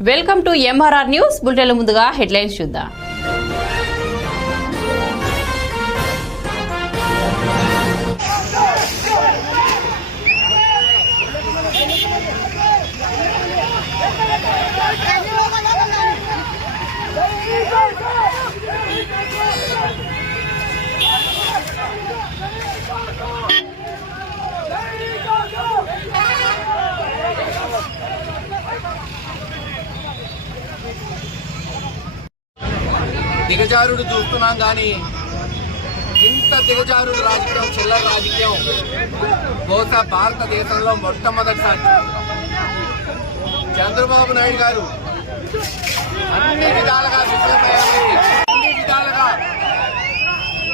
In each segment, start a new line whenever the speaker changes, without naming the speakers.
Welcome to MRR news. బులెటిన్ల ముందుగా headlines చూద్దాం.
దిగజారుడు చూస్తున్నాం కానీ ఇంత దిగజారుడు రాజకీయం చిల్లర రాజకీయం బహుశా భారతదేశంలో మొట్టమొదటిసారి. చంద్రబాబు నాయుడు గారు అన్ని విధాలుగా విఫలమయ్యారు అన్ని విధాలుగా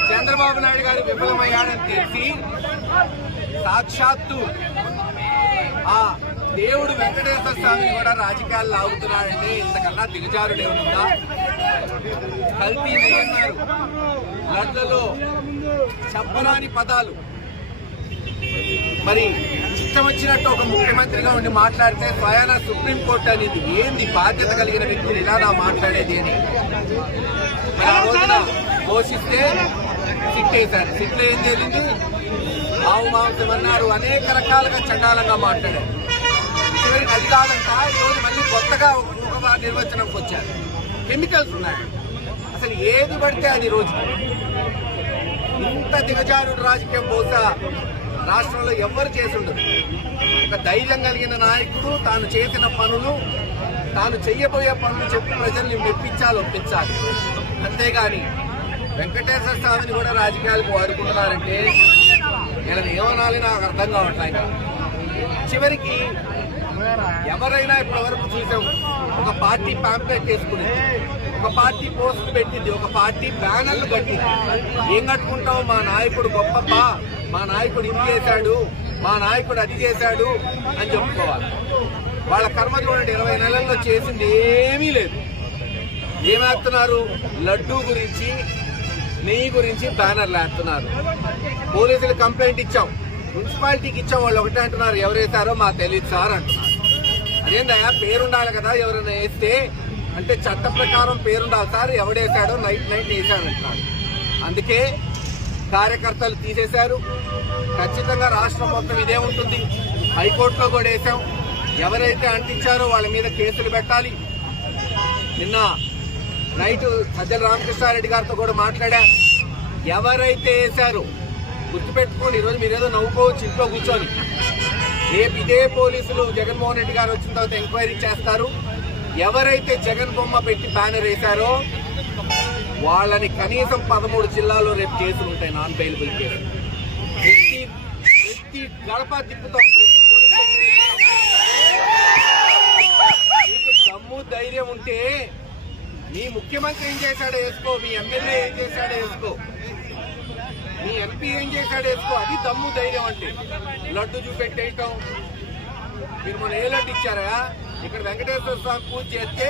చంద్రబాబు నాయుడు గారు విఫలమయ్యాడని తెలిసి సాక్షాత్తు ఆ దేవుడు వెంకటేశ్వర స్వామిని కూడా రాజకీయాలు లాగుతున్నాడంటే ఇంతకన్నా దిగజారుడు ఏమన్నా కల్తీ అన్నారు లడ్లలో చెప్పరాని పదాలు. మరి ఇష్టం వచ్చినట్టు ఒక ముఖ్యమంత్రిగా ఉండి మాట్లాడితే స్వయాన సుప్రీంకోర్టు అనేది ఏంది? బాధ్యత కలిగిన వ్యక్తులు ఇలా నా మాట్లాడేది అని. మరి ఆ రోజున పోషిస్తే సిట్టేశారు. సిట్లో ఏం జరిగింది ఆవు మాంసం అన్నారు అనేక రకాలుగా చండాలంగా మాట్లాడారు. చివరికి అది కాదంట ఈరోజు మళ్ళీ కొత్తగా ఒక నిర్వచనంకి వచ్చారు. కెమికల్స్ ఉన్నాయి. అసలు ఏది పడితే అది రోజు ఇంత దిగజారుడు రాజకీయం బహుశా రాష్ట్రంలో ఎవ్వరు చేసి ఉండదు ఒక ధైర్యం కలిగిన నాయకుడు తాను చేసిన పనులు తాను చెయ్యబోయే పనులు చెప్పి ప్రజల్ని మెప్పించాలి ఒప్పించాలి. అంతేగాని వెంకటేశ్వర స్వామిని కూడా రాజకీయాలకు వాడుకుంటున్నారంటే వీళ్ళని ఏమనాలి నాకు అర్థం కావట్లేదు చివరికి ఎవరైనా ఇప్పటివరకు చూసాం ఒక పార్టీ పాంప్లెట్ వేసుకుని ఒక పార్టీ పోస్ట్ పెట్టింది ఒక పార్టీ బ్యానర్లు కట్టింది ఏం కట్టుకుంటాం మా నాయకుడు గొప్పప్ప మా నాయకుడు ఇది చేశాడు మా నాయకుడు అది చేశాడు అని చెప్పుకోవాలి. వాళ్ళ కర్మ చూడండి ఇరవై నెలల్లో చేసింది ఏమీ లేదు. ఏమేస్తున్నారు లడ్డూ గురించి నీ గురించి బ్యానర్లు వేస్తున్నారు పోలీసులు కంప్లైంట్ ఇచ్చాం. మున్సిపాలిటీకి ఇచ్చాం వాళ్ళు ఒకటే అంటున్నారు. ఎవరేసారో మాకు తెలియదు సార్ అంటున్నారు. అదేందయ్యా పేరుండాలి కదా ఎవరైనా వేస్తే? అంటే చట్ట ప్రకారం పేరుండాలి సార్. ఎవడేసాడో నైట్ నైట్ వేసాడంటున్నారు అందుకే కార్యకర్తలు తీసేశారు. ఖచ్చితంగా రాష్ట్రం మొత్తం ఇదే ఉంటుంది. హైకోర్టులో కూడా వేసాం ఎవరైతే అంటించారో వాళ్ళ మీద కేసులు పెట్టాలి. నిన్న రైతు సజ్జల రామకృష్ణారెడ్డి గారితో కూడా మాట్లాడా. ఎవరైతే వేశారో గుర్తుపెట్టుకోండి ఈరోజు మీరేదో నవ్వుకోవచ్చు ఇంట్లో కూర్చొని. రేపు ఇదే పోలీసులు జగన్మోహన్ రెడ్డి గారు వచ్చిన తర్వాత ఎంక్వైరీ చేస్తారు. ఎవరైతే జగన్ బొమ్మ పెట్టి బ్యానర్ వేశారో వాళ్ళని కనీసం పదమూడు జిల్లాల్లో రేపు కేసులు ఉంటాయి నాన్ బెయిలబుల్ కేసులు. ప్రతి ప్రతి గడప తిప్పుతాం ప్రతి పోలీస్ దమ్ము ధైర్యం ఉంటే మీ ముఖ్యమంత్రి ఏం చేశాడో వేసుకో మీ ఎమ్మెల్యే ఏం చేశాడో వేసుకో. మీ ఎంపీ ఏం చేశాడో వేసుకో. అది దమ్ము ధైర్యం అంటే. లడ్డు చూపెట్టేయటం. మీరు మన ఏ లడ్డు ఇచ్చారా? ఇక్కడ వెంకటేశ్వర స్వామి పూజ చేస్తే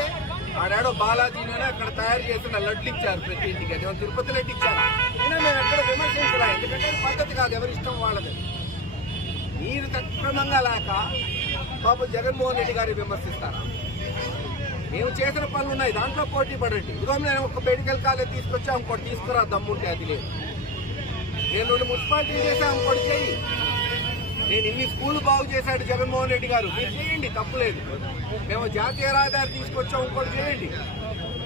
ఆడాడో బాలాజీనైనా అక్కడ తయారు చేసిన లడ్లు ఇచ్చారు ప్రతి ఇంటికి. అది తిరుపతి లడ్డు ఇచ్చారు? అయినా మేము ఎక్కడ విమర్శించరా ఎందుకంటే పద్ధతి కాదు ఎవరి ఇష్టం వాళ్ళది. మీరు సక్రమంగా లేక పాపం జగన్మోహన్ రెడ్డి గారిని విమర్శిస్తారా? మేము చేసిన పనులు ఉన్నాయి. దాంట్లో పోటీ పడండి. ఇదిగో నేను ఒక మెడికల్ కాలేజ్ తీసుకొచ్చాం ఇంకోటి తీసుకురా దమ్ముంటే అది లేదు. నేను రెండు మున్సిపాలిటీ చేశాను ఇంకోటి చేయి. నేను ఇన్ని స్కూల్ బాగు చేశాడు జగన్మోహన్ రెడ్డి గారు. మీరు చేయండి తప్పులేదు మేము జాతీయ రహదారి తీసుకొచ్చాం ఇంకోటి చేయండి.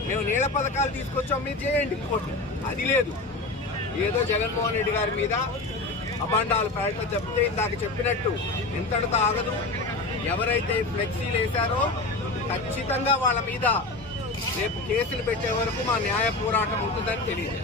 మేము నీళ్ళ పథకాలు తీసుకొచ్చాం మీరు చేయండి ఇంకోటి. అది లేదు. ఏదో జగన్మోహన్ రెడ్డి గారి మీద అభాండాలు పేట చెప్తే ఇందాక చెప్పినట్టు ఎంతటితో ఆగదు. ఎవరైతే ఫ్లెక్సీలు వేశారో ఖచ్చితంగా వాళ్ళ మీద రేపు కేసులు పెట్టే వరకు మా న్యాయ పోరాటం ఉంటుందని తెలియదు